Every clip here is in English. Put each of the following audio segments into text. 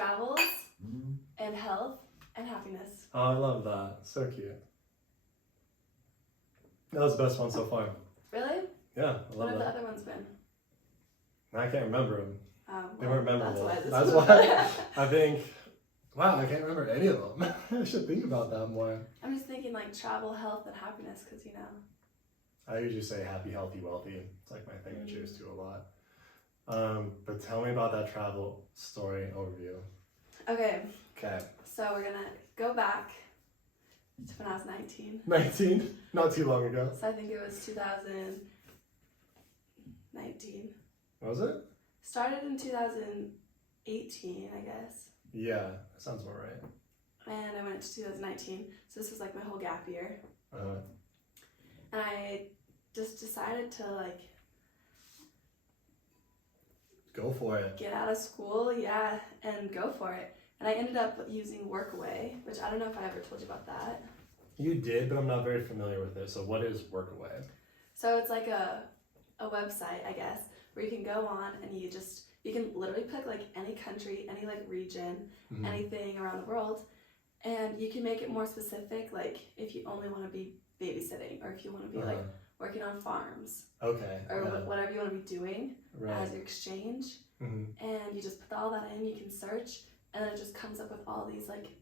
travels and health and happiness. Oh, I love that. So cute. That was the best one so far. Really? Yeah, I What love have the that. other ones been? I can't remember them. They weren't memorable. That's why I think. Wow, I can't remember any of them. I should think about that more. I'm just thinking like travel, health, and happiness because you know. I usually say happy, healthy, wealthy. It's like my thing I choose to a lot. But tell me about that travel story overview. Okay. Okay. So we're gonna go back to when I was 19. 19? Not too long ago. So I think it was 2019. Was it? Started in 2018, I guess. Yeah, that sounds about right. And I went to 2019. So this was like my whole gap year. Uh-huh. And I just decided to like Go for it. get out of school, and go for it. And I ended up using Workaway, which I don't know if I ever told you about that. You did, but I'm not very familiar with it. So what is Workaway? So it's like a website, I guess, where you can go on and you can literally pick like any country, any like region, anything around the world, and you can make it more specific, like if you only want to be babysitting or if you want to be like working on farms. Okay. Or whatever you want to be doing as your exchange. Mm-hmm. And you just put all that in, you can search, and then it just comes up with all these like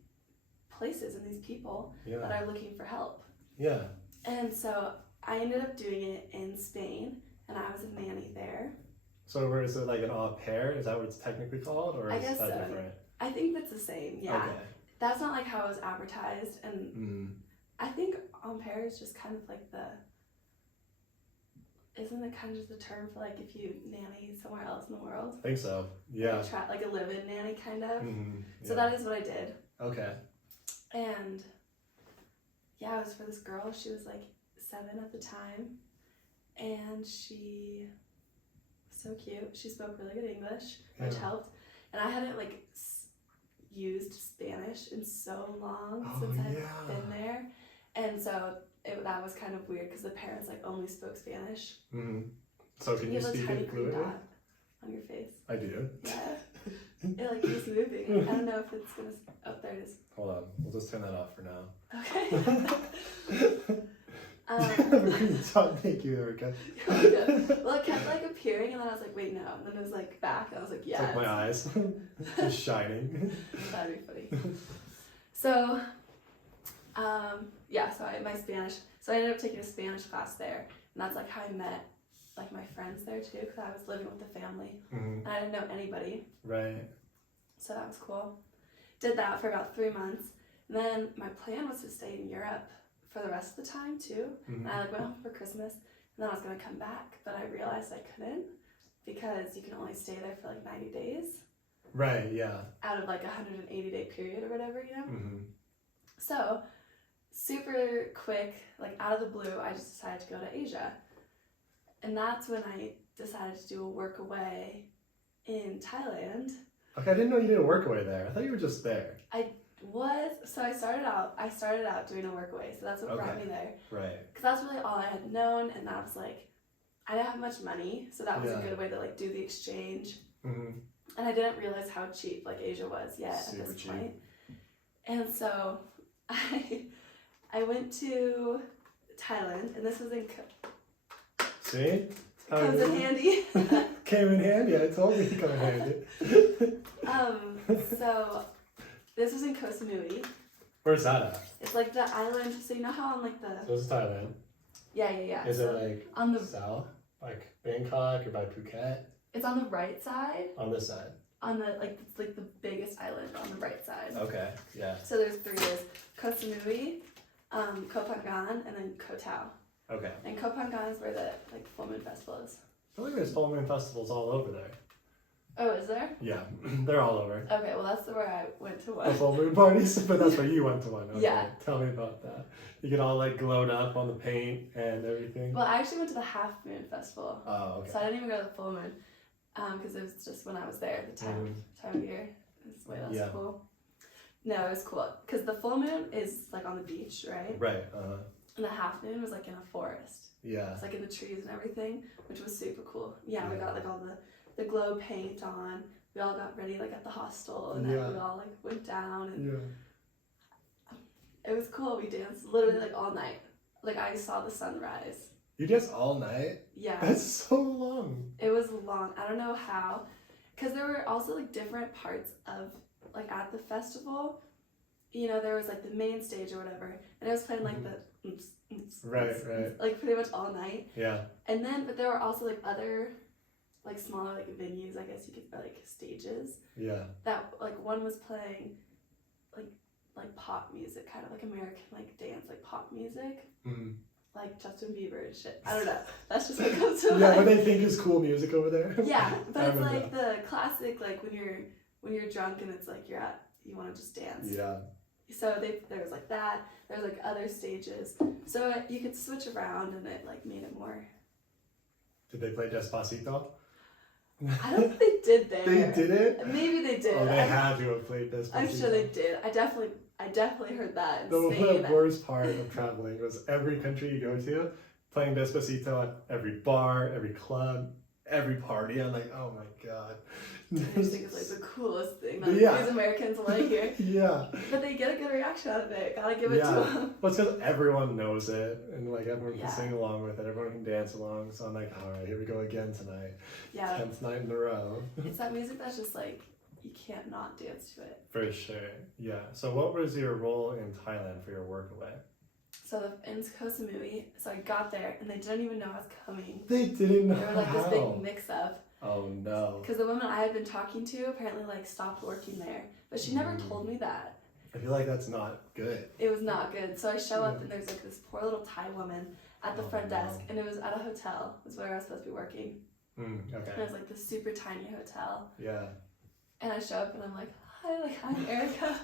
places and these people that are looking for help. Yeah. And so I ended up doing it in Spain, and I was a nanny there. So where is it, like an au pair? Is that what it's technically called, or is that different? I think that's the same, yeah. Okay. That's not like how it was advertised, and I think au pair is just kind of like isn't it kind of just the term for like if you nanny somewhere else in the world? I think so, yeah. Like a live-in nanny kind of. Yeah. So that is what I did. Okay. And yeah, it was for this girl. She was like 7 at the time, and she was so cute. She spoke really good English, which helped. And I hadn't like used Spanish in so long since I'd been there, and so that was kind of weird because the parents like only spoke Spanish. So can you speak it fluently? Dot on your face. I do. Yeah. It like keeps moving. I don't know if it's gonna. Oh, there it is. Hold on, we'll just turn that off for now. Okay. Thank you, Erica. Well, it kept like appearing, and then I was like, wait, no. And then it was like back, and I was like, yeah. It's like my eyes, just shining. That'd be funny. So, yeah. So my Spanish. So I ended up taking a Spanish class there, and that's like how I met like my friends there too, because I was living with the family, and I didn't know anybody. Right. So that was cool. Did that for about 3 months. And then my plan was to stay in Europe for the rest of the time too. And I like went home for Christmas, and then I was gonna come back, but I realized I couldn't because you can only stay there for like 90 days. Right. Yeah. Out of like a 180-day period or whatever, you know. So super quick, like out of the blue, I just decided to go to Asia, and that's when I decided to do a work away in Thailand. Okay, I didn't know you did a workaway there. I thought you were just there. So I started out doing a workaway, so that's what brought me there. Right. Because that's really all I had known, and that was like, I didn't have much money, so that was a good way to like do the exchange. And I didn't realize how cheap like Asia was yet at this point. And so I went to Thailand, and this was in See? comes in handy. Came in handy. I told you to come in handy. So this was in Koh Samui. Where's that at? It's like the island. So you know how on like the. So this is Thailand. Yeah. Is so it like on the south, like Bangkok or by Phuket? It's on the right side. On this side. On the it's like the biggest island on the right side. Okay. Yeah. So there's 3. There's Koh Samui, Koh Phangan, and then Koh Tao. Okay. And Koh Phangan is where the like full moon festival is. I feel like there's full moon festivals all over there. Oh, is there? Yeah, they're all over. Okay, well that's where I went to one. The full moon parties, but that's where you went to one. Okay. Yeah. Tell me about that. You get all like glowed up on the paint and everything. Well, I actually went to the half moon festival. Oh, okay. So I didn't even go to the full moon, because it was just when I was there. The time of year is way less cool. No, it was cool because the full moon is like on the beach, right? Right. And the half moon was like in a forest. Yeah. It's like in the trees and everything, which was super cool. Yeah, we got like all the the glow paint on. We all got ready like at the hostel, and then we all like went down, and it was cool. We danced literally like all night. Like I saw the sunrise. You danced all night? Yeah. That's so long. It was long. I don't know how, because there were also like different parts of like at the festival. You know, there was like the main stage or whatever, and it was playing like the right, like pretty much all night. Yeah. And then, but there were also like other, like smaller like venues, I guess you could, like stages. Yeah. That like one was playing, like pop music, kind of like American like dance, like pop music, like Justin Bieber and shit. I don't know. That's just what comes to mind. Yeah, what they think is cool music over there. Yeah, but it's like the classic, like when you're drunk and it's like you want to just dance. Yeah. So there was like that. There was like other stages, so you could switch around, and it like made it more. Did they play Despacito? I don't think they did there. They didn't? Maybe they did. Oh, they had to have played Despacito. I'm sure they did. I definitely heard that in The Spain. worst part of traveling was every country you go to, playing Despacito at every bar, every club, every party. I'm like, oh my god. I just think it's like the coolest thing that these Americans want to hear. Yeah. But they get a good reaction out of it. Gotta give it to them. Well, it's because everyone knows it, and like everyone can sing along with it, everyone can dance along. So I'm like, all right, here we go again tonight. Yeah. 10th night in a row. It's that music that's just like, you can't not dance to it. For sure. Yeah. So what was your role in Thailand for your work away? So in Koh Samui, so I got there and they didn't even know I was coming. They didn't know. There was like this big mix-up. Oh no. Because the woman I had been talking to apparently like stopped working there, but she never told me that. I feel like that's not good. It was not good. So I show up and there's like this poor little Thai woman at the front desk, and it was at a hotel. Was where I was supposed to be working. Okay. And it was like this super tiny hotel. Yeah. And I show up and I'm like, hi, like I'm Erica,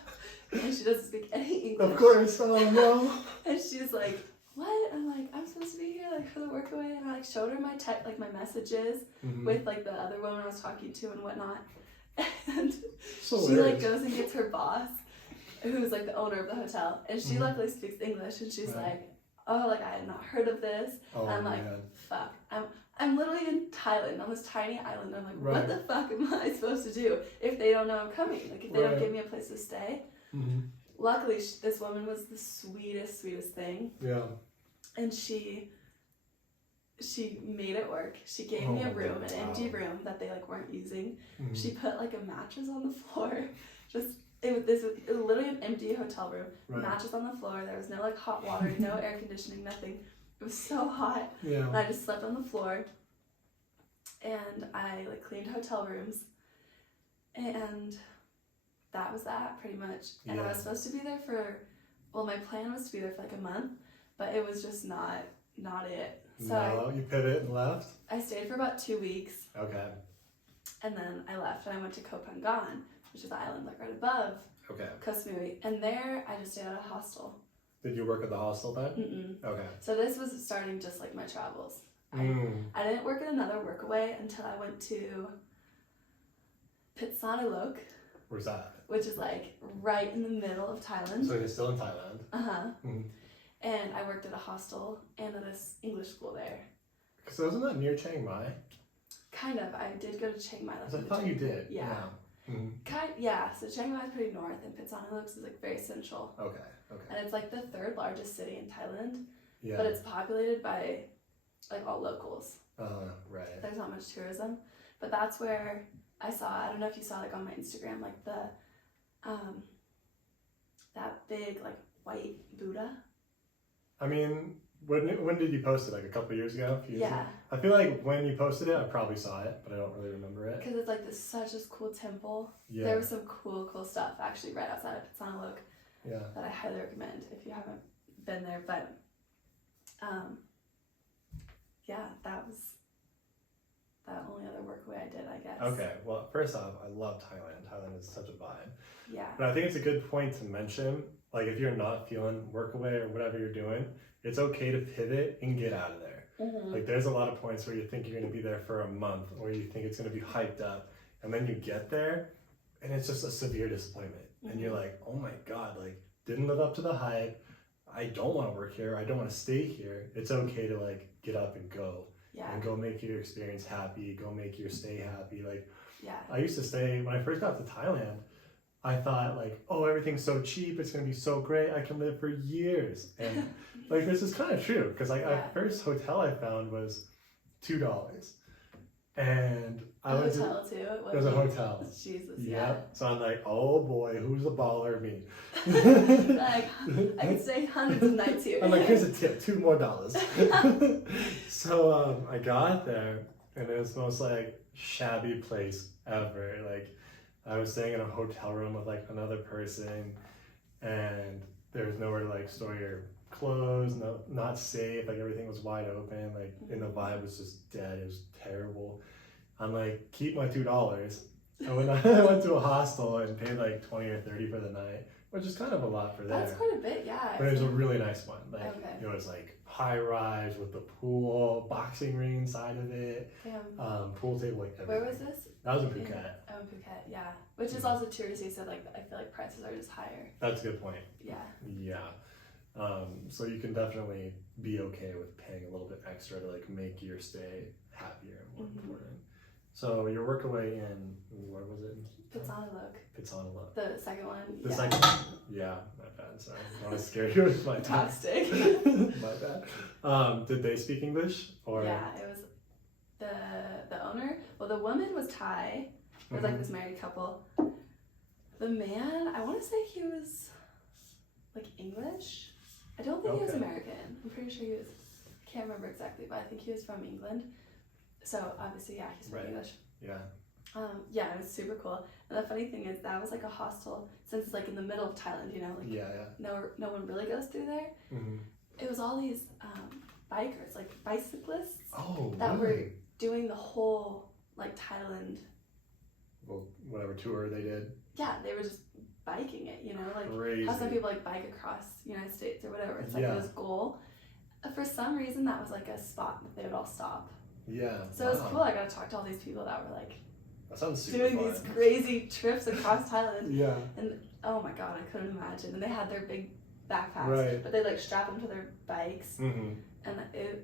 and she doesn't speak any English. Of course. Oh no. And she's like, what? I'm like, I'm supposed to be here like for the workaway, and I like showed her my my messages with like the other woman I was talking to and whatnot, and she like goes and gets her boss, who's like the owner of the hotel, and she luckily speaks English, and she's like, oh, like I had not heard of this. Oh, I'm like, fuck, I'm literally in Thailand on this tiny island. I'm like, what the fuck am I supposed to do if they don't know I'm coming? Like if they don't give me a place to stay. Luckily, this woman was the sweetest thing. Yeah. And she made it work. She gave me a room, an empty room that they like weren't using. She put like a mattress on the floor. It was literally an empty hotel room. Mattress on the floor. There was no like hot water, no air conditioning, nothing. It was so hot. Yeah. And I just slept on the floor. And I like cleaned hotel rooms. And that was that pretty much. And I was supposed to be there my plan was to be there for like a month, but it was just not it. So you pivot and left? I stayed for about 2 weeks. Okay. And then I left and I went to Koh Phangan, which is the island like right above Koh Samui. And there I just stayed at a hostel. Did you work at the hostel then? Mm-mm. Okay. So this was starting just like my travels. I didn't work at another workaway until I went to Pitsanulok. Where's that? Which is like right in the middle of Thailand. So you're still in Thailand. And I worked at a hostel and at this English school there. So isn't that near Chiang Mai? Kind of. I did go to Chiang Mai. I thought you did. Yeah. So Chiang Mai is pretty north, and Pitsanulok is like very central. Okay. And it's like the third largest city in Thailand. Yeah. But it's populated by like all locals. Right. There's not much tourism, but that's where I don't know if you saw like on my Instagram, like the that big like white Buddha. I mean, when did you post it? Like a couple years ago? A few years ago? I feel like when you posted it, I probably saw it, but I don't really remember it. Because it's like such a cool temple. Yeah. There was some cool stuff actually right outside of Pitsanulok. Yeah. That I highly recommend if you haven't been there. But that was the only other workaway I did, I guess. Okay, well, first off, I love Thailand. Thailand is such a vibe. Yeah. But I think it's a good point to mention, like if you're not feeling workaway or whatever you're doing, it's okay to pivot and get out of there. Like there's a lot of points where you think you're going to be there for a month, or you think it's going to be hyped up, and then you get there and it's just a severe disappointment. And you're like, oh my God, like didn't live up to the hype. I don't want to work here. I don't want to stay here. It's okay to like get up and go Yeah. and go make your experience happy, go make your stay happy. Like, Yeah. I used to stay, when I first got to Thailand, I thought like, oh, everything's so cheap, it's gonna be so great, I can live for years. And like, this is kind of true, because like our first hotel I found was $2. And I went hotel too? It was a hotel. Jesus, yeah. So I'm like, oh boy, who's the baller? Me. Like, I could stay hundreds of nights here. I'm like, here's a tip, $2 more. So I got there, and it was the most like shabby place ever. Like, I was staying in a hotel room with like another person, and there was nowhere to like store your clothes, not safe, like everything was wide open, like, and the vibe was just dead. It was terrible. I'm like, keep my $2. And when I went to a hostel and paid like 20 or 30 for the night, which is kind of a lot for there. That's quite a bit, yeah. But it was a really nice one. Like, okay. It was like high rise with the pool, boxing ring inside of it, pool table, like everything. Where was this? That was in Phuket. Oh, in Phuket, yeah. Which is also touristy, so like I feel like prices are just higher. That's a good point. Yeah. Yeah. So you can definitely be okay with paying a little bit extra to like make your stay happier and more important. So your work away in, where was it? Pitsanalok. The second one. The second one. Yeah, my bad. Sorry, I want to scare you with my Toxic. My bad. Did they speak English or? Yeah, it was the owner. Well, the woman was Thai. It was like this married couple. The man, I want to say he was like English. I don't think he was American. I'm pretty sure he was. I can't remember exactly, but I think he was from England. So obviously, yeah, he's from English. Yeah. Yeah, it was super cool. And the funny thing is, that was like a hostel, since it's like in the middle of Thailand, you know, like no one really goes through there. It was all these bikers, like bicyclists, that were doing the whole like Thailand. Well, whatever tour they did. Yeah, they were just biking it, you know, like crazy. How some people like bike across the United States or whatever. It's like this goal. For some reason, that was like a spot that they would all stop. Yeah. So it was cool. I got to talk to all these people that were like, that sounds super doing fun. These crazy trips across Thailand. Yeah. And oh my god, I couldn't imagine. And they had their big backpacks, but they like strap them to their bikes. And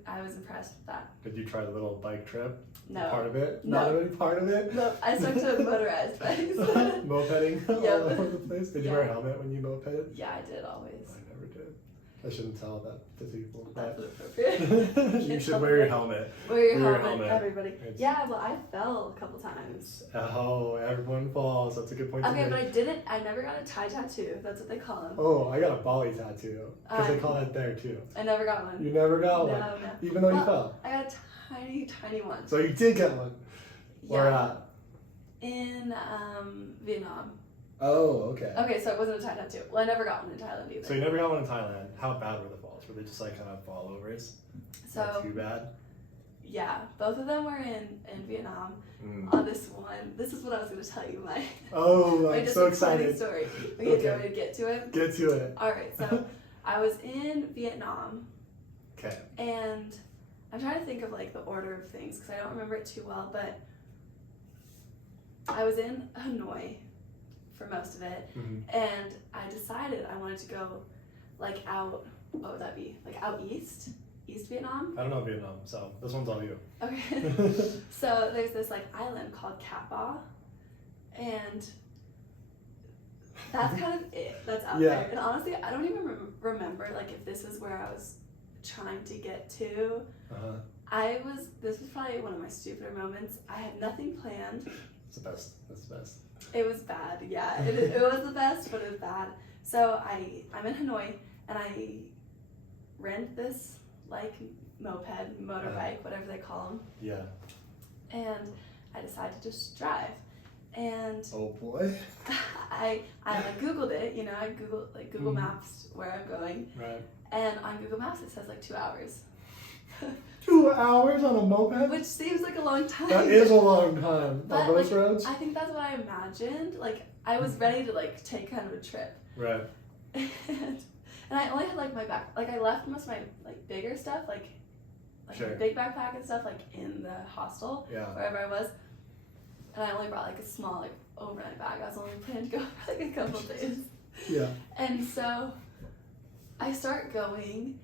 I was impressed with that. Did you try the little bike trip? No. Part of it? No. Not really part of it? No, I stuck to motorized bikes. Mopeding all over the place? Did you wear a helmet when you mopeded? Yeah, I did always. I never did. I shouldn't tell that to people. That's appropriate. You should wear your helmet. Wear your helmet, everybody. Yeah, well, I fell a couple times. Oh, everyone falls. That's a good point to make. But I never got a Thai tattoo. That's what they call them. Oh, I got a Bali tattoo. Because they call that there too. I never got one. You never got one? No. Even though you fell? I got a tiny, tiny one. So you did get one? Yeah. Where at? In Vietnam. Oh, okay. Okay, so it wasn't a Thai tattoo. Well, I never got one in Thailand either. So you never got one in Thailand. How bad were the falls? Were they just like kind of fallovers? So not too bad? Yeah, both of them were in Vietnam. On this one, this is what I was going to tell you. I'm so excited. Story. Okay, do you want me to get to it? Get to it. All right, so I was in Vietnam. Okay. And I'm trying to think of like the order of things because I don't remember it too well, but I was in Hanoi for most of it, and I decided I wanted to go like out, what would that be? Like out east Vietnam? I don't know Vietnam, so this one's all you. Okay. So there's this like island called Cat Ba, and that's kind of it. That's out there. And honestly, I don't even remember like if this is where I was trying to get to. This was probably one of my stupider moments. I had nothing planned. It's the best. That's the best. It was bad, yeah. It was the best, but it was bad. So I'm in Hanoi, and I rent this like moped, motorbike, whatever they call them. Yeah. And I decided to just drive. And oh boy. I like Googled it, you know, I Googled like Google Maps where I'm going. Right. And on Google Maps it says like 2 hours. 2 hours on a moped? Which seems like a long time. That is a long time on those roads. I think that's what I imagined. Like I was ready to like take kind of a trip. Right. And I only had like my back, like I left most of my like bigger stuff, like my big backpack and stuff, like in the hostel, wherever I was. And I only brought like a small like overnight bag. I was only planning to go for like a couple days. Yeah. And so I start going,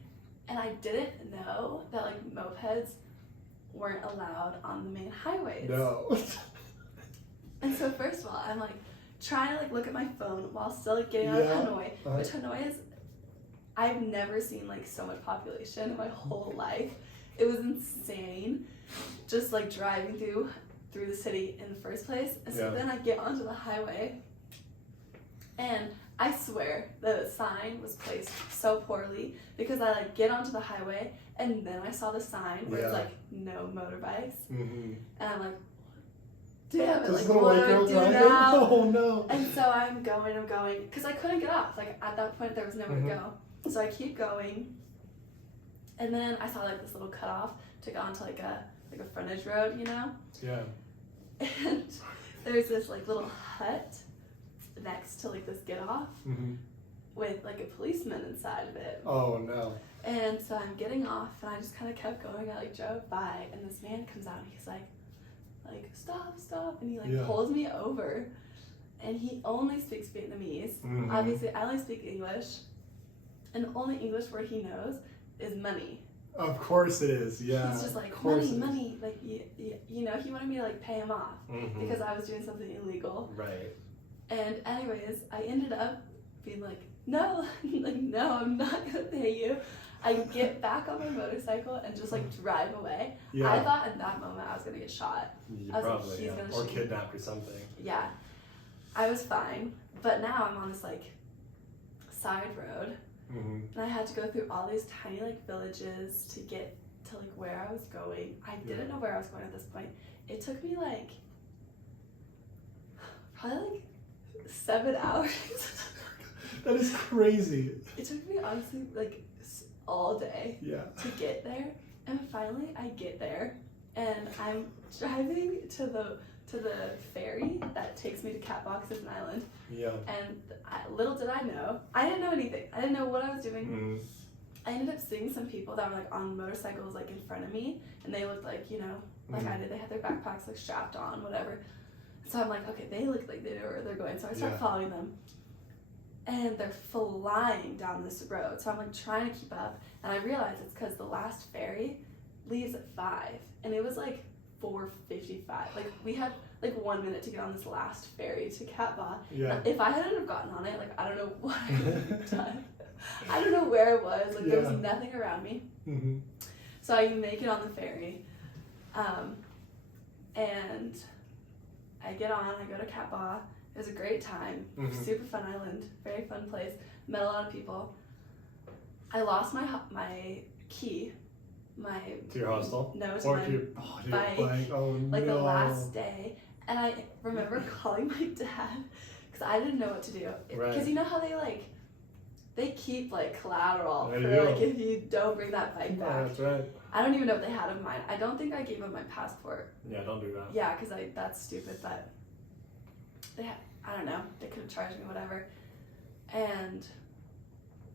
and I didn't know that like mopeds weren't allowed on the main highways. No. And so first of all, I'm like trying to like look at my phone while still like getting out of Hanoi, which Hanoi is, I've never seen like so much population in my whole life. It was insane, just like driving through the city in the first place. And so then I get onto the highway, and I swear the sign was placed so poorly, because I like get onto the highway and then I saw the sign where it's like no motorbikes, and I'm like, damn it, like what do I do now? Oh no. And so I'm going, because I couldn't get off. Like at that point there was nowhere to go. So I keep going, and then I saw like this little cutoff to go onto like a frontage road, you know? Yeah. And there's this like little hut next to like this get off with like a policeman inside of it. Oh no. And so I'm getting off, and I just kind of kept going. I like drove by, and this man comes out, and he's like stop, and he like pulls me over, and he only speaks Vietnamese. Obviously I only speak English, and the only English word he knows is money. Of course it is. Yeah. He's just like money, like you know, he wanted me to like pay him off because I was doing something illegal. Right. And anyways, I ended up being like, no, like no, I'm not gonna pay you. I get back on my motorcycle and just like drive away. Yeah. I thought in that moment I was gonna get shot. I was probably, like, he's gonna or shoot. kidnapped or something. Yeah. I was fine, but now I'm on this like side road, and I had to go through all these tiny like villages to get to like where I was going. I didn't know where I was going at this point. It took me like probably like 7 hours. That is crazy. It took me honestly like all day to get there, and finally I get there, and I'm driving to the ferry that takes me to Catbox Island. Yeah. And little did I know, I didn't know anything. I didn't know what I was doing. I ended up seeing some people that were like on motorcycles like in front of me, and they looked like, you know, like I did. They had their backpacks like strapped on, whatever. So I'm like, okay, they look like they know where they're going. So I start following them, and they're flying down this road. So I'm like trying to keep up, and I realize it's because the last ferry leaves at 5, and it was like 4:55. Like we had like 1 minute to get on this last ferry to Catba. Yeah. If I hadn't have gotten on it, like I don't know what I would have done. I don't know where it was. Like there was nothing around me. So I make it on the ferry, and I get on. I go to Catba. It was a great time. Super fun island. Very fun place. Met a lot of people. I lost my key. To your hostel? No, to my bike. Oh, like the last day. And I remember calling my dad because I didn't know what to do. Because you know how they keep like collateral for like if you don't bring that bike back. Yeah, that's right. I don't even know what they had of mine. I don't think I gave them my passport. Yeah, don't do that. Yeah, because that's stupid. But I don't know. They could have charged me whatever. And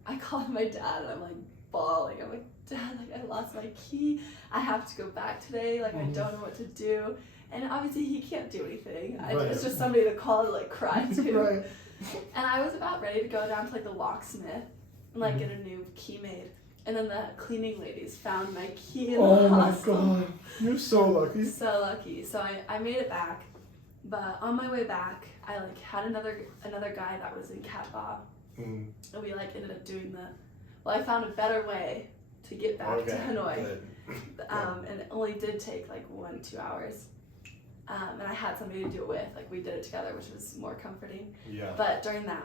I called my dad, and I'm like bawling. I'm like, Dad, like I lost my key. I have to go back today. Like I don't know what to do. And obviously he can't do anything. It's just somebody to call and like cry to. Right. And I was about ready to go down to like the locksmith and like get a new key made. And then the cleaning ladies found my key in the hostel. Oh my god. You're so lucky. So lucky. So I made it back. But on my way back, I like had another guy that was in Catba. And we like ended up doing I found a better way to get back to Hanoi. Good. And it only did take like 1-2 hours. And I had somebody to do it with. Like we did it together, which was more comforting. Yeah. But during that,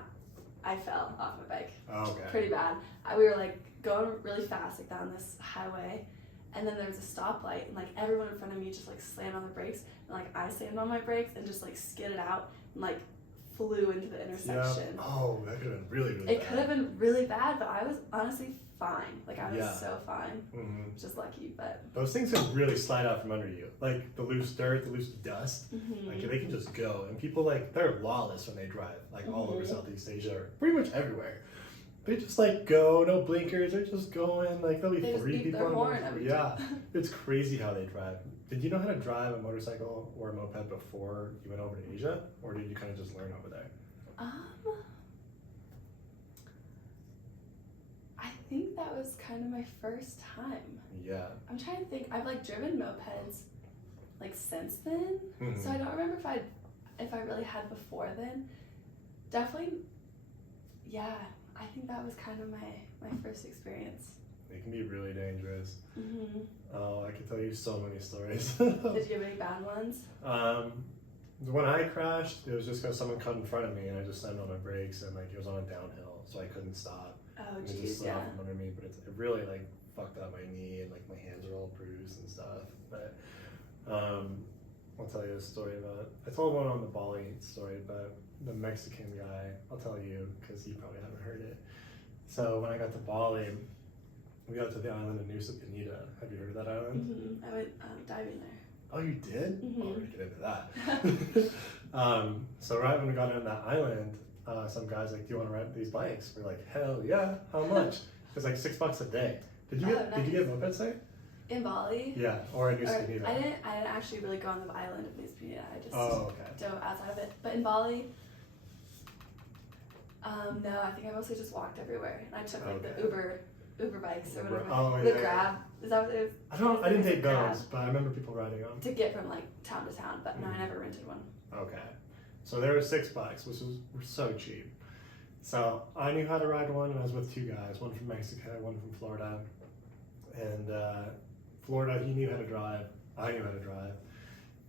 I fell off my bike. Okay. Pretty bad. We were like going really fast like down this highway, and then there was a stoplight, and like everyone in front of me just like slammed on their brakes, and like I slammed on my brakes and just like skidded out and like flew into the intersection. Yeah. Oh, that could have been really bad. It could have been really bad, but I was honestly fine. Like I was so fine. Just lucky, but those things can really slide out from under you. Like the loose dirt, the loose dust. Like they can just go. And people they're lawless when they drive. Like all over Southeast Asia or pretty much everywhere. They just like go, no blinkers, they're just going. Like there'll be 3 people on the yeah. It's crazy how they drive. Did you know how to drive a motorcycle or a moped before you went over to Asia? Or did you kind of just learn over there? I think that was kind of my first time. Yeah. I'm trying to think. I've like driven mopeds like since then, Mhm. so I don't remember if I really had before then. Definitely, yeah. I think that was kind of my first experience. They can be really dangerous. Mm-hmm. Oh, I could tell you so many stories. Did you have any bad ones? When I crashed, it was just because someone cut in front of me and I just slammed on my brakes and like it was on a downhill, so I couldn't stop. Oh, And it just jeez, slid yeah. off from under me, but it really like fucked up my knee and like my hands are all bruised and stuff. But I'll tell you a story about. I told one on the Bali story, but the Mexican guy, I'll tell you because you probably haven't heard it. So when I got to Bali, we got to the island of Nusa Penida. Have you heard of that island? Mm-hmm. I went diving there. Oh, you did? Mhm. Oh, we're gonna get into that. So right when we got on that island, some guy's like, "Do you want to rent these bikes?" We're like, "Hell yeah! How much?" It's like $6 a day. Did you Oh, Did you get mopeds there? In Bali? Yeah, or in Nusa Penida. I didn't actually really go on the island of Nusa Penida. I just Oh, okay. dove outside of it. But in Bali, no, I think I mostly just walked everywhere. And I took like the Uber bikes or whatever. Oh, the yeah, Grab. Is that what it is? I didn't take Grab. those, but I remember people riding them. To get from like town to town, but no, I never rented one. Okay. So they were $6, which were so cheap. So I knew how to ride one, and I was with two guys, one from Mexico, one from Florida. And Florida, he knew how to drive. I knew how to drive.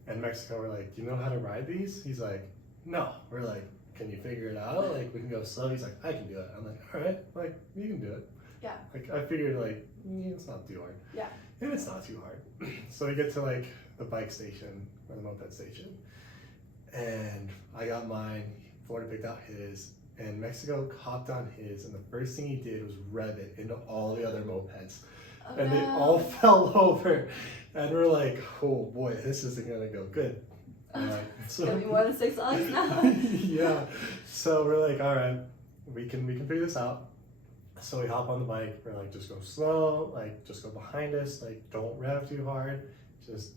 And Mexico, we're like, "Do you know how to ride these?" He's like, "No." We're like, "Can you figure it out? Like, we can go slow." He's like, "I can do it." I'm like, "All right, like, you can do it." Yeah. Like, I figured, like, it's not too hard. Yeah. And it's not too hard. So we get to, like, the bike station, or the moped station. And I got mine, Florida picked out his, and Mexico hopped on his, and the first thing he did was rev it into all the other mopeds. Oh, And no. they all fell over. And we're like, "Oh boy, this isn't gonna go good." It's gonna be more than $6 now. Yeah. So we're like, "All right, we can figure this out." So we hop on the bike. We're like, "Just go slow. Like, just go behind us. Like, don't rev too hard. Just,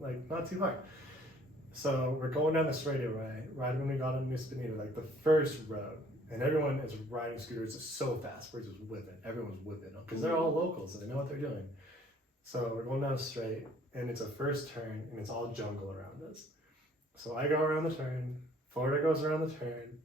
like, not too hard." So we're going down the straightaway. Right when we got on Nusa Penida, like the first road, and everyone is riding scooters so fast. We're just whipping. Everyone's whipping because they're all locals and they know what they're doing. So we're going down straight, and it's a first turn, and it's all jungle around us. So I go around the turn, Florida goes around the turn,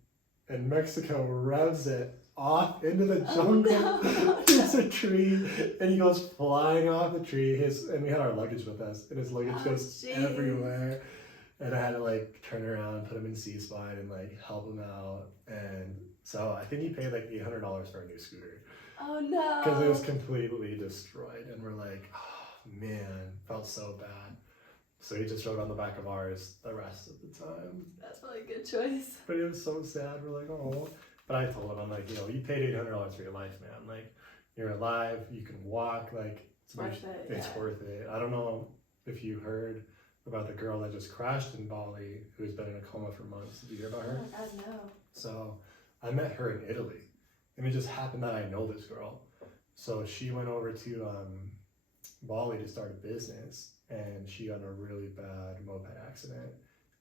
and Mexico revs it off into the jungle. Oh, no. It's a tree, and he goes flying off the tree. And we had our luggage with us, and his luggage goes jeez. everywhere. And I had to like turn around, put him in C-spine, and like help him out. And so I think he paid like $800 for a new scooter Oh no. because it was completely destroyed. And we're like, "Oh man," felt so bad. So he just rode on the back of ours the rest of the time. That's probably a good choice. But it was so sad. We're like, "Oh." But I told him, I'm like, "You paid $800 for your life, man. Like, you're alive. You can walk. Like, It's worth it. It's Yeah. worth it." I don't know if you heard about the girl that just crashed in Bali, who's been in a coma for months. Did you hear about Oh her? my God, no. So I met her in Italy, and it just happened that I know this girl. So she went over to Bali to start a business, and she got in a really bad moped accident,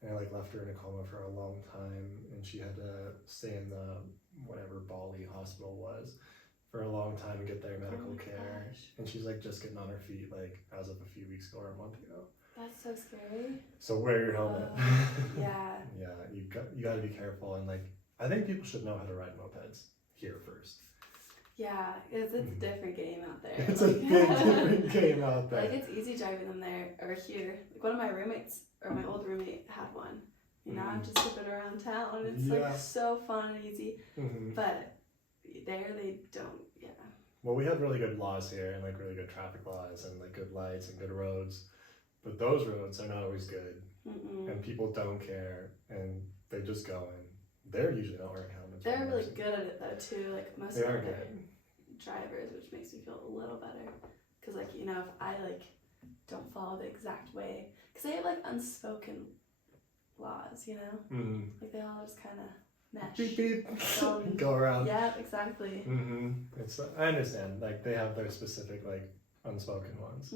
and I like left her in a coma for a long time, and she had to stay in the whatever Bali hospital was for a long time and get their medical my care. gosh. And she's like just getting on her feet like as of a few weeks ago or a month ago. That's so scary. So wear your helmet. Yeah. Yeah, you got to be careful, and like I think people should know how to ride mopeds here first. Yeah, it's a different game out there. It's a big different game out there. Like it's easy driving them there or here. Like one of my roommates or my old roommate had one. I'm just zipping around town. It's like so fun and easy. But there they don't. Yeah. Well, we have really good laws here, and like really good traffic laws, and like good lights and good roads. But those roads are not always good, and people don't care, and they just go in. They're usually not wearing helmets. They're really good at it though too. Like most They of are them good. drivers, which makes me feel a little better. Cause like if I like don't follow the exact way, cause they have like unspoken laws, like they all just kind of mesh. Beep beep. Go around. Yeah, exactly. I understand. Like they have their specific like unspoken ones,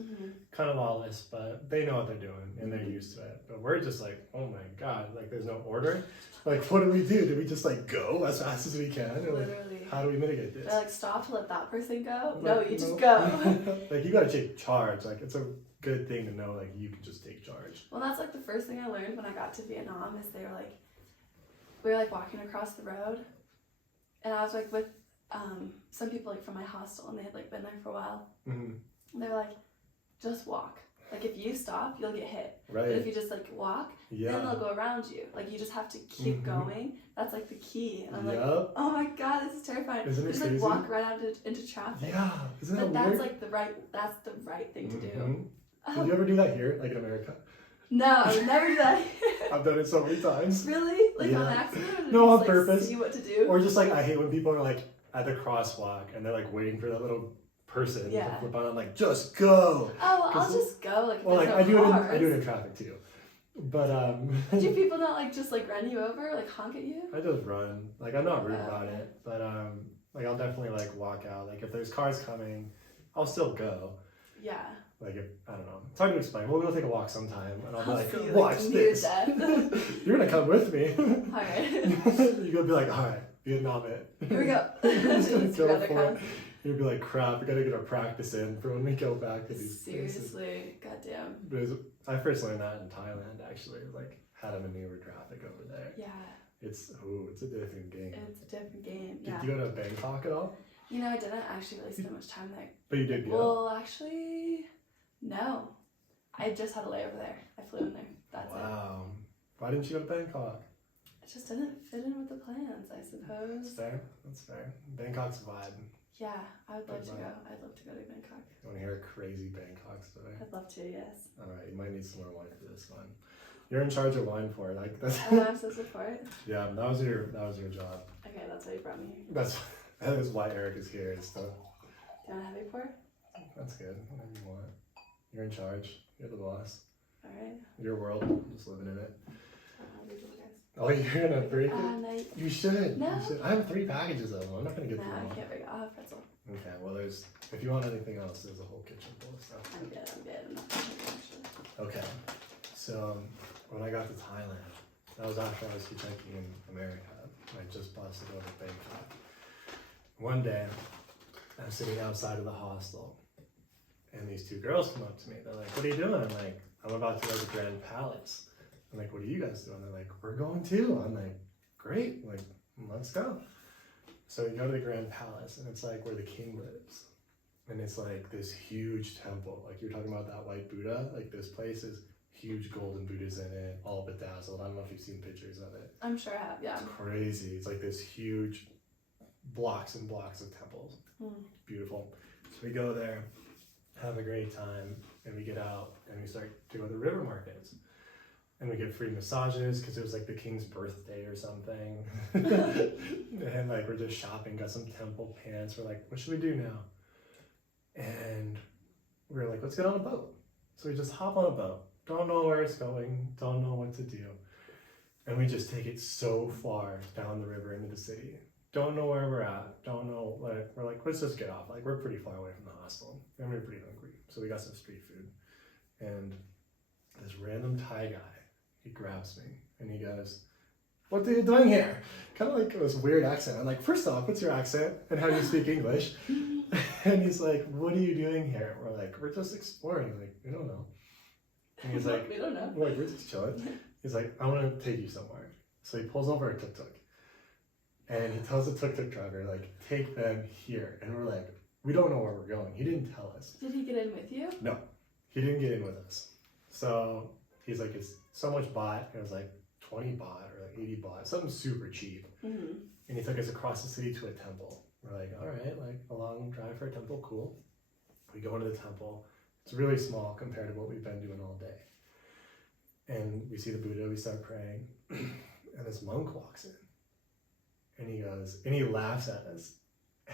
kind of lawless, but they know what they're doing and they're used to it. But we're just like, oh my God, like there's no order. Like what do? Do we just like go as fast as we can? Or, like, Literally. how do we mitigate this? They're like, stop to let that person go. Like, No, you just go. Like you gotta take charge. Like it's a good thing to know. Like you can just take charge. Well, that's like the first thing I learned when I got to Vietnam is they were like, we were like walking across the road, and I was like with some people like from my hostel, and they had like been there for a while. Mm-hmm. And they were like, just walk. Like if you stop, you'll get hit. Right. But if you just like walk, then they'll go around you. Like you just have to keep going. That's like the key. And I'm like, oh my god, this is terrifying. Isn't it just crazy? like walk right out into traffic. Yeah, isn't that But weird? that's like the right thing to do. Did you ever do that here, like in America? No, I would never do that. I've done it so many times. Really? Like Yeah. on accident? Or No, on just, like, purpose. See what to do? Or just like I hate when people are like at the crosswalk and they're like waiting for that little person Yeah. to flip on. I'm like, just go. Oh, well, 'Cause I'll just go. Like, if Well, like there's no I do it cars. in traffic too. But Do people not like just like run you over, like honk at you? I just run. Like I'm not rude Oh, about okay. it, but like I'll definitely like walk out. Like if there's cars coming, I'll still go. Yeah. Like if I don't know, it's hard to explain. We'll go take a walk sometime, and I'll be like, see you, watch near this. death. You're gonna come with me. Alright. You're gonna be like, all right, Vietnam it. Here we go. You're just gonna It's go rather for it. kind. You'll be like, crap, we gotta get our practice in for when we go back to these places. Seriously, goddamn. But I first learned that in Thailand, actually. Like, how to maneuver traffic over there. Yeah, It's a different game. it's a different game. Did Yeah. you go to Bangkok at all? You know, I didn't actually really spend much time there. But you did go. Well, actually, no. I just had a layover there. I flew in there. That's it. Wow. Why didn't you go to Bangkok? It just didn't fit in with the plans, I That's suppose. fair. That's fair. Bangkok's a vibe. Yeah, I would love to Good go. I'd love to go to Bangkok. You want to hear a crazy Bangkok story? I'd love to, yes. All right, you might need some more wine for this one. You're in charge of wine for it. Like that's. Oh, I'm so support. Yeah, that was your job. Okay, that's why you brought me here. That is why Eric is here. So Do you want a heavy pour? that's good. Whatever you want. You're in charge. You're the boss. Alright. Your world. I'm just living in it. I'll leave you guys. Oh, you're gonna break it? No, You should. No. You should. I have 3 packages of them. I'm not gonna get no, through them I all. can't break it. I'll have pretzel. Okay. Well, if you want anything else, there's a whole kitchen full of stuff. I'm good. I'm not actually. Okay. So when I got to Thailand, that was after I was hitchhiking in America. I just busted over Bangkok. One day, I'm sitting outside of the hostel, and these 2 girls come up to me. They're like, "What are you doing?" I'm like, "I'm about to go to the Grand Palace." I'm like, "What are you guys doing?" They're like, "We're going too." I'm like, "Great, like, let's go." So we go to the Grand Palace, and it's like where the king lives. And it's like this huge temple. Like you're talking about that white Buddha. Like this place is huge golden Buddhas in it, all bedazzled. I don't know if you've seen pictures of it. I'm sure I have, yeah. It's crazy. It's like this huge blocks and blocks of temples. Beautiful. So we go there, have a great time, and we get out and we start to go to the river markets. And we get free massages because it was like the king's birthday or something. And like we're just shopping, got some temple pants. We're like, what should we do now? And we were like, let's get on a boat. So we just hop on a boat. Don't know where it's going, don't know what to do. And we just take it so far down the river into the city. Don't know where we're at, don't know, like, we're like, let's just get off. Like, we're pretty far away from the hostel, and we're pretty hungry. So we got some street food. And this random Thai guy, he grabs me, and he goes, "What are you doing here?" Kind of like this weird accent. I'm like, first off, what's your accent? And how do you speak English? And he's like, "What are you doing here?" We're like, "We're just exploring." Like, we don't know. And he's like, we don't know. we're like, we're just chilling. He's like, "I want to take you somewhere." So he pulls over a tuk-tuk. And he tells the tuk-tuk driver, like, take them here. And we're like, we don't know where we're going. He didn't tell us. Did he get in with you? No, he didn't get in with us. So he's like, it's so much baht. It was like 20 baht or like 80 baht, something super cheap. Mm-hmm. And he took us across the city to a temple. We're like, all right, like a long drive for a temple, cool. We go into the temple. It's really small compared to what we've been doing all day. And we see the Buddha, we start praying, and this monk walks in. And he goes, and he laughs at us.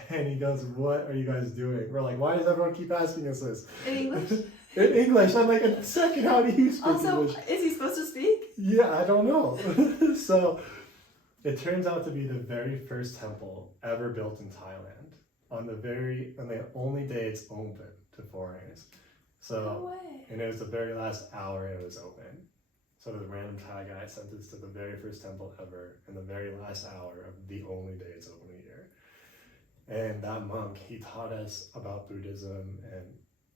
And he goes, "What are you guys doing?" We're like, "Why does everyone keep asking us this?" In English? In English. I'm like, in a second, how do you speak Also, English? is he supposed to speak? Yeah, I don't know. So it turns out to be the very first temple ever built in Thailand. On the only day it's open to foreigners. So, No way. and it was the very last hour it was open. So the random Thai guy sent us to the very first temple ever in the very last hour of the only day it's open a year. And that monk, he taught us about Buddhism and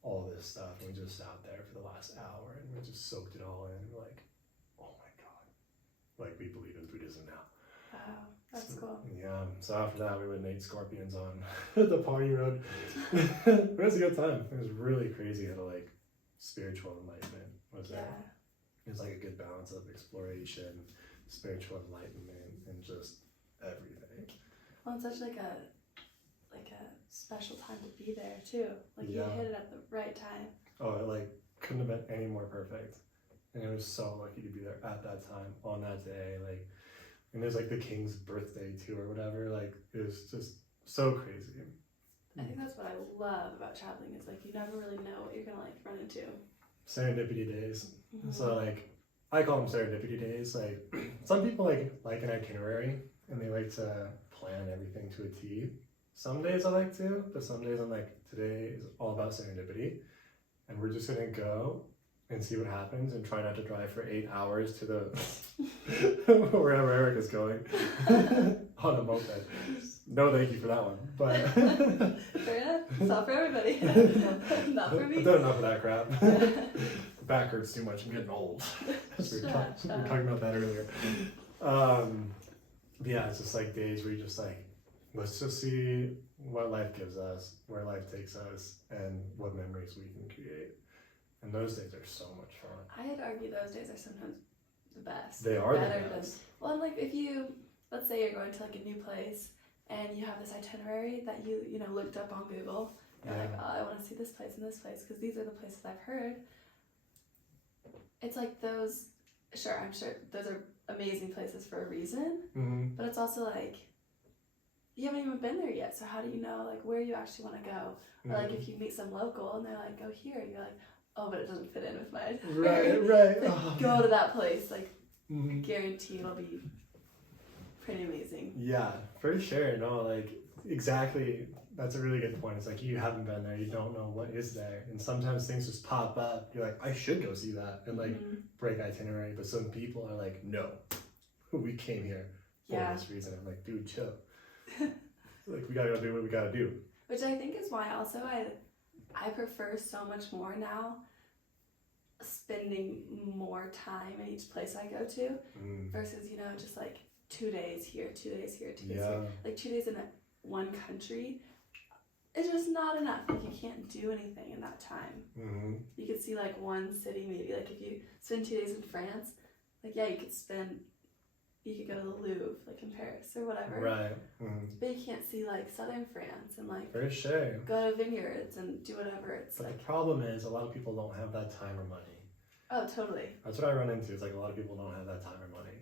all this stuff. And we just sat there for the last hour and we just soaked it all in. We're like, oh my God. Like, we believe in Buddhism now. Wow, that's cool. Yeah. So after that, we went and ate scorpions on the party road. It was a good time. It was really crazy how like spiritual enlightenment was there. It was like a good balance of exploration, spiritual enlightenment, and just everything. Well, it's such like a special time to be there too. Like you hit it at the right time. Oh, it like couldn't have been any more perfect. And it was so lucky to be there at that time, on that day. Like, and it was like the king's birthday too or whatever. Like, it was just so crazy. I think that's what I love about traveling is like you never really know what you're gonna like run into. Serendipity days. So like, I call them serendipity days. Like, some people like an itinerary and they like to plan everything to a T. Some days I like to, but some days I'm like, today is all about serendipity, and we're just gonna go and see what happens and try not to drive for 8 hours to the wherever Eric is going on a moped. No, thank you for that one. But fair enough. It's not for everybody. Not for me. I've done enough of that crap. The back hurts too much. I'm getting old. We were talking about that earlier. Yeah, it's just like days where you just like, let's just see what life gives us, where life takes us, and what memories we can create. And those days are so much fun. I'd argue those days are sometimes the best. They are the best. Well, and like if you, let's say you're going to like a new place and you have this itinerary that you know looked up on Google. You're like, oh, I want to see this place and this place because these are the places I've heard. It's like those. Sure, I'm sure those are amazing places for a reason. But it's also like you haven't even been there yet, so how do you know like where you actually want to go? Or like if you meet some local and they're like, go here, and you're like, oh, but it doesn't fit in with my itinerary. Right. Like, go to that place. Like, guarantee it'll be pretty amazing. Yeah, for sure. No, like exactly. That's a really good point. It's like you haven't been there, you don't know what is there, and sometimes things just pop up. You're like, I should go see that, and like break itinerary. But some people are like, no, we came here for this reason. I'm like, dude, chill. Like we gotta go do what we gotta do. Which I think is why also I prefer so much more now spending more time in each place I go to versus just like 2 days here, 2 days here, 2 days here. Like 2 days in one country. It's just not enough. Like you can't do anything in that time. You could see like one city maybe. Like if you spend 2 days in France, like you could go to the Louvre, like in Paris or whatever. Right. But you can't see like southern France and like for sure go to vineyards and do whatever. It's but the problem is a lot of people don't have that time or money. Oh, totally. That's what I run into. It's like a lot of people don't have that time or money.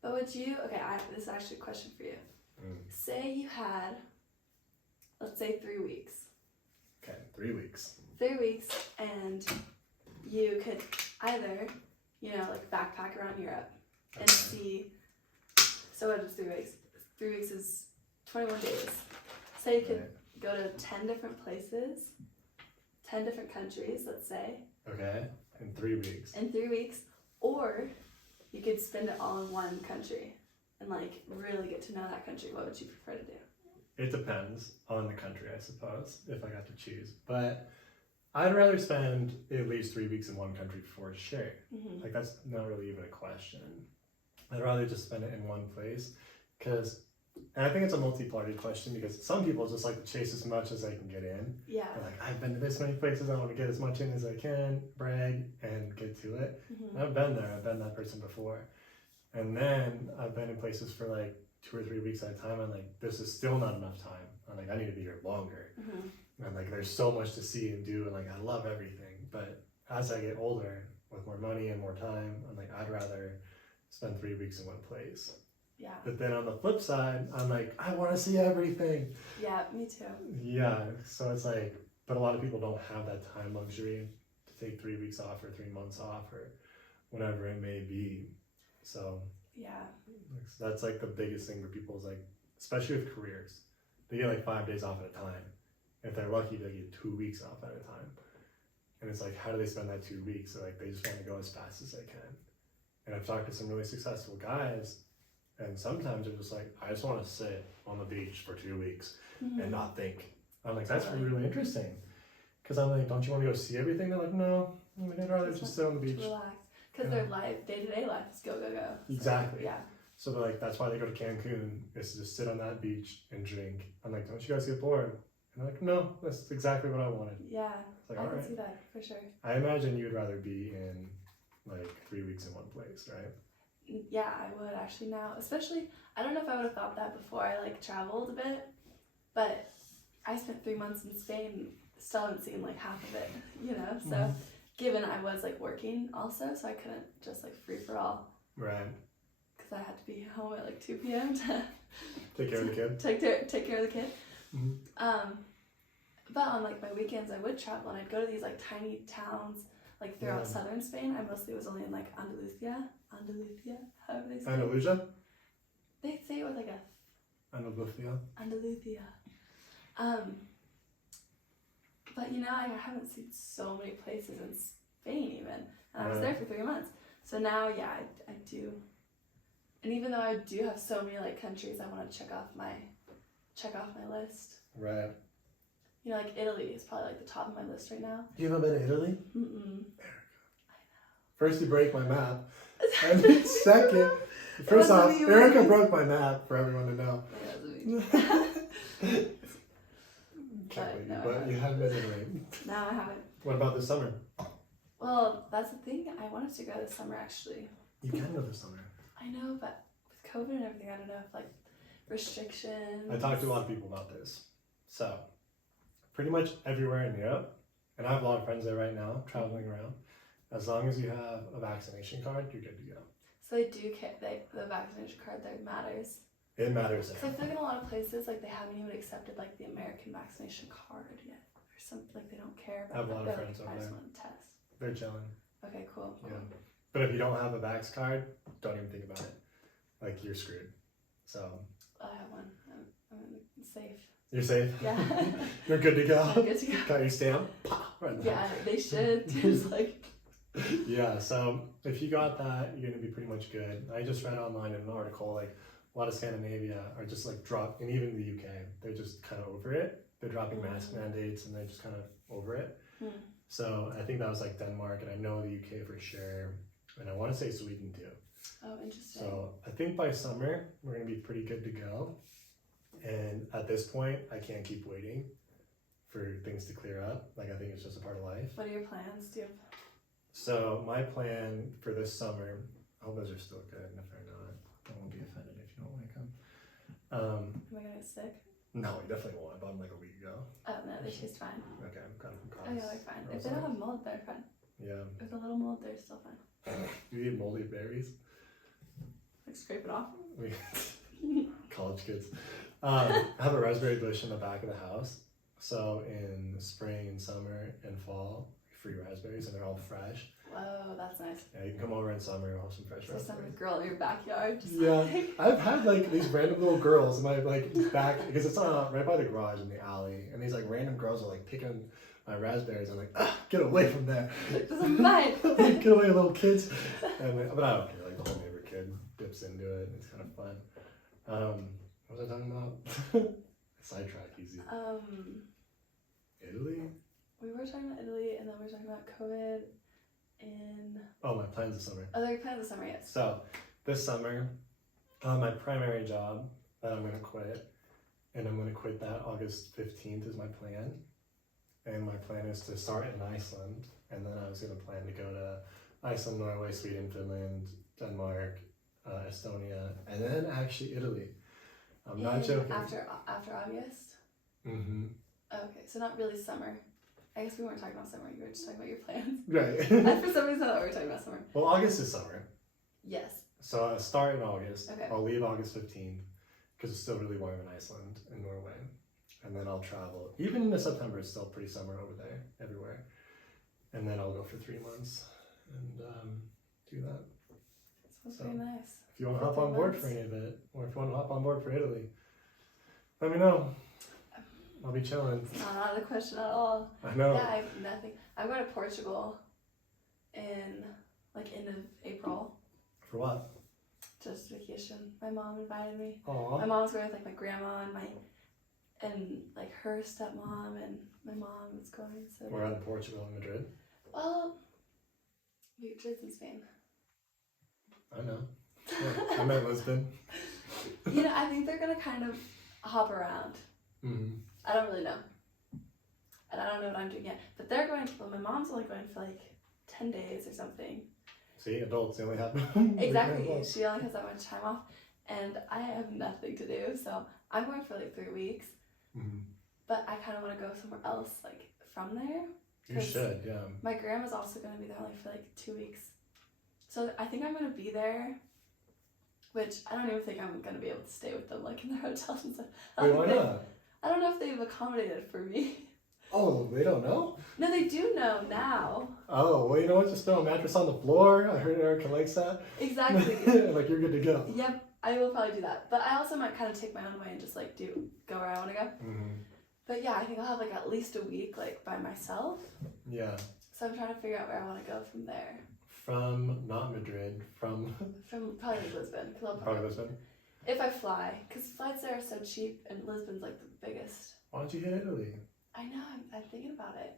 But would you? Okay, this is actually a question for you. Say you had, let's say 3 weeks. Okay, 3 weeks. 3 weeks, and you could either, like backpack around Europe and see. So what is 3 weeks? 3 weeks is 21 days. Say you could go to 10 different places, 10 different countries, let's say. Okay, in 3 weeks. In 3 weeks, or you could spend it all in one country and like really get to know that country. What would you prefer to do? It depends on the country, I suppose, if I got to choose. But I'd rather spend at least 3 weeks in one country for sure. Like that's not really even a question. I'd rather just spend it in one place and I think it's a multi-party question because some people just like to chase as much as they can get in. Yeah. They're like, I've been to this many places, I want to get as much in as I can, brag, and get to it. And I've been there, I've been that person before. And then I've been in places for like 2 or 3 weeks at a time. I'm like, this is still not enough time. I'm like, I need to be here longer. And like, there's so much to see and do, and like, I love everything. But as I get older, with more money and more time, I'm like, I'd rather spend 3 weeks in one place. Yeah. But then on the flip side, I'm like, I want to see everything. Yeah, me too. Yeah, so it's like, but a lot of people don't have that time luxury to take 3 weeks off or 3 months off or whatever it may be. So yeah, that's like the biggest thing for people is like, especially with careers, they get like 5 days off at a time. If they're lucky, they get 2 weeks off at a time. And it's like, how do they spend that 2 weeks? So like, they just want to go as fast as they can. And I've talked to some really successful guys, And sometimes they're just like, I just want to sit on the beach for 2 weeks and not think. I'm like, that's really interesting. Because I'm like, don't you want to go see everything? They're like, no, I'd rather just sit on the beach. Relax. Because their life, day-to-day life is go, go, go. So, Exactly. yeah. So they're like, that's why they go to Cancun, is to just sit on that beach and drink. I'm like, don't you guys get bored? And they're like, no, that's exactly what I wanted. Yeah, Like, I all can right. see that for sure. I imagine you'd rather be in like 3 weeks in one place, right? Yeah, I would actually now. Especially, I don't know if I would have thought that before I like traveled a bit, but I spent 3 months in Spain, still haven't seen like half of it, you know? So given I was like working also, so I couldn't just like free for all. Right. Because I had to be home at like 2 p.m. to Take care of the kid. Take care of the kid. But on like my weekends, I would travel and I'd go to these like tiny towns like throughout southern Spain. I mostly was only in like Andalusia, however they say it. Andalusia? They say it with like a Andalusia. But you know, I haven't seen so many places in Spain even, and I was there for 3 months. So now, yeah, I do. And even though I do have so many like countries I want to check off my list. Right. You know, like Italy is probably like the top of my list right now. You haven't been to Italy? Mm-mm. First, you break my map. And then second, first off, Erica broke my map for everyone to know. Can't believe you, but you haven't been to Italy. No, I haven't. What about this summer? Well, that's the thing. I wanted to go this summer actually. You can go this summer. I know, but with COVID and everything, I don't know if like restrictions. I talked to a lot of people about this. So, pretty much everywhere in Europe, and I have a lot of friends there right now, traveling around. As long as you have a vaccination card, you're good to go. So they do care. The vaccination card there matters. It matters. Because I feel like in a lot of places, like they haven't even accepted like the American vaccination card yet, or something. Like they don't care about. I have a lot of that. friends Like, over I just there. want to test. They're chilling. Okay, cool. Yeah. But if you don't have a vax card, don't even think about it. Like, you're screwed. So. I have one. I'm safe. You're safe? Yeah. You're good to go? I'm good to go. Got your stamp? Right there. Yeah, they should. Just like. Yeah, so if you got that, you're going to be pretty much good. I just read online in an article, like, a lot of Scandinavia are just like and even the UK, they're just kind of over it. They're dropping mask mandates and they're just kind of over it. So I think that was like Denmark, and I know the UK for sure, and I want to say Sweden too. Oh, interesting. So I think by summer we're gonna be pretty good to go. And at this point, I can't keep waiting for things to clear up. Like, I think it's just a part of life. What are your plans? Do you have... So my plan for this summer, I hope those are still good. And if they're not, I won't be offended if you don't like them. Am I gonna get sick? No, you definitely won't. I bought them like a week ago. Oh no, they taste fine. Okay, I'm kind of Oh yeah, they're fine. If they don't have mold, they're fine. Yeah. If a little mold, they're still fine. You eat moldy berries? Like scrape it off. College kids. I have a raspberry bush in the back of the house. So in spring and summer and fall, free raspberries, and they're all fresh. Whoa, that's nice. Yeah, you can come over in summer and have some fresh So raspberries. some girl in your backyard. Just Yeah, like... I've had like these random little girls in my like back, because it's right by the garage in the alley, and these like random girls are like picking my raspberries. I'm like, get away from there! This is mine. Get away, little kids! And but I don't care. Like the whole neighbor kid dips into it. It's kind of fun. What was I talking about? Sidetrack easy. Italy. We were talking about Italy, and then we were talking about COVID. Oh, my plans this summer. Oh, your plans this summer, yes. So, this summer, my primary job that I'm going to quit, and I'm going to quit that August 15th is my plan. And my plan is to start in Iceland, and then I was going to plan to go to Iceland, Norway, Sweden, Finland, Denmark, Estonia, and then actually Italy. I'm not joking. After August? Mm-hmm. Oh, okay, so not really summer. I guess we weren't talking about summer, you were just talking about your plans. Right. And for some reason I thought we were talking about summer. Well, August is summer. Yes. So I'll start in August. Okay. I'll leave August 15th because it's still really warm in Iceland and Norway. And then I'll travel. Even in the September, it's still pretty summer over there, everywhere. And then I'll go for 3 months and do that. Sounds very nice. If you want to hop on board for any of it, or if you want to hop on board for Italy, let me know. I'll be chilling. It's not out of the question at all. I know. Yeah, I have nothing. I'm going to Portugal in like end of April. For what? just vacation. My mom invited me. Aw. My mom's going with like my grandma and like her stepmom and my mom was going. So We're out in Portugal and Madrid. well, Madrid's in Spain. I know. Yeah, I meant Lisbon. You know, I think they're gonna kind of hop around. Mm-hmm. I don't really know, and I don't know what I'm doing yet. But they're going. Well, my mom's only going for like 10 days or something. See, adults, they only have Exactly. She only has that much time off, and I have nothing to do, so I'm going for like 3 weeks. Mm-hmm. But I kind of want to go somewhere else, like from there. You should, yeah. My grandma's also going to be there only for like 2 weeks, so I think I'm going to be there. Which I don't even think I'm going to be able to stay with them like in their hotels and stuff. Wait, why not? I don't know if they've accommodated for me. Oh, they don't know? No, they do know now. Oh, well, you know what? Just throw a mattress on the floor. I heard Erica likes that. Exactly. Like, you're good to go. Yep, I will probably do that. But I also might kind of take my own way and just like go where I want to go. Mm-hmm. But yeah, I think I'll have like at least a week like by myself. Yeah. So I'm trying to figure out where I want to go from there. From, not Madrid, from Probably like Lisbon. probably Lisbon. If I fly, because flights there are so cheap and Lisbon's like the biggest. Why don't you hit Italy? I know, I'm thinking about it.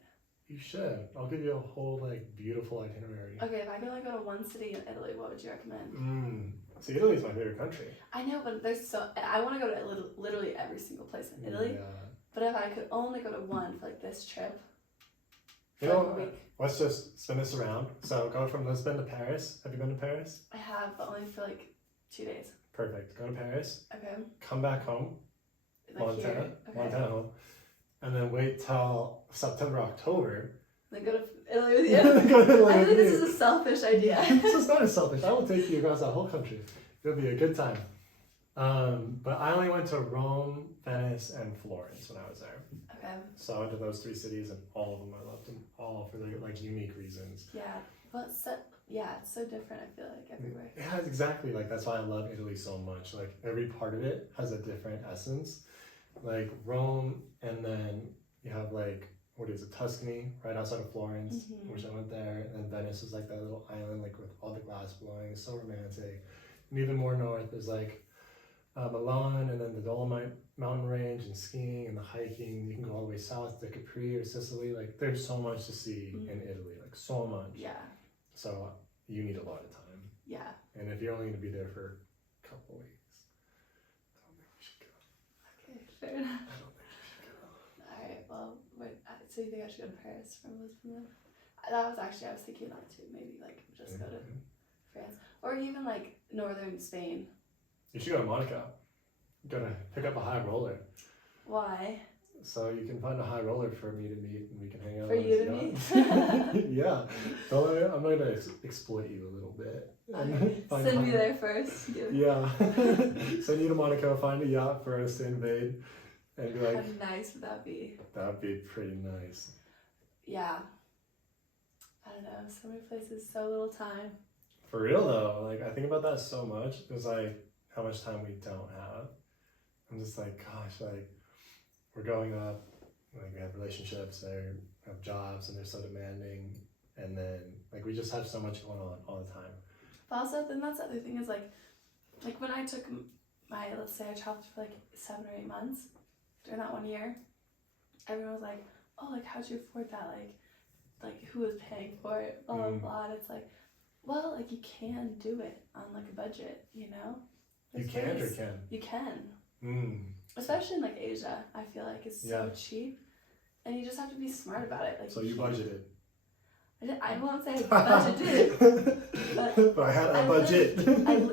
You should. I'll give you a whole, like, beautiful itinerary. Okay, if I could only go to one city in Italy, what would you recommend? See, Italy's my favorite country. I know, but I want to go to literally every single place in Italy. Yeah. But if I could only go to one for like this trip, You for know, like a week. let's just spin this around. So go from Lisbon to Paris. Have you been to Paris? I have, but only for like 2 days. Perfect. Go to Paris. Okay. Come back home. Like Montana. here. Okay. Montana home. And then wait till September, October. Then go to Italy with you. Go to Italy I with think this you. is a selfish idea. This is not as selfish. I will take you across that whole country. It'll be a good time. But I only went to Rome, Venice, and Florence when I was there. Okay. So I went to those 3 cities, and all of them I loved them all for their like unique reasons. Yeah. Well, it's so different. I feel like everywhere. Yeah, exactly. Like that's why I love Italy so much. Like every part of it has a different essence. Like Rome, and then you have like what is it, Tuscany, right outside of Florence, which I went there, and Venice is like that little island, like with all the glass blowing, so romantic. And even more north is like Milan, and then the Dolomite mountain range, and skiing and the hiking. You can go all the way south to Capri or Sicily. Like there's so much to see in Italy, like so much. Yeah. So you need a lot of time. Yeah. And if you're only going to be there for a couple of weeks, I don't think you should go. Okay, fair enough. I don't think you should go. Alright, well, wait, so you think I should go to Paris from Lisbon then? I was thinking that too, maybe like just go to France. Or even like northern Spain. You should go to Monaco. You're going to pick up a high roller. Why? So you can find a high roller for me to meet, and we can hang out. For on you his to yacht. meet? Yeah. I'm going to exploit you a little bit. Okay. Find Send a me high- there first. Yeah. Send you to Monaco, find a yacht for us to invade, and be like, How nice would that be? that would be pretty nice. Yeah. I don't know, so many places, so little time. For real though, like I think about that so much. It's like how much time we don't have. I'm just like, gosh, like we're growing up, like we have relationships, they have jobs, and they're so demanding, and then like we just have so much going on all the time. But also, then that's the other thing is like when I took let's say I traveled for like 7 or 8 months during that 1 year, everyone was like, oh, like how'd you afford that? Like who was paying for it? Blah blah blah. And it's like, well, like you can do it on like a budget, you know. You There's can or ways- can? You can. Mm. Especially in like Asia, I feel like it's so Yeah. cheap, and you just have to be smart about it. Like So you can't- budgeted. I won't say I budgeted, but But I had a I budget.